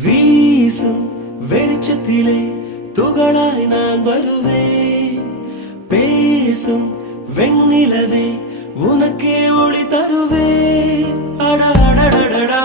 வீசும் வெளிச்சத்திலே துகளாய் நான் வருவேன். பேசும் வெண்ணிலவே உனக்கே ஒளி தருவேன். அட அடடடடா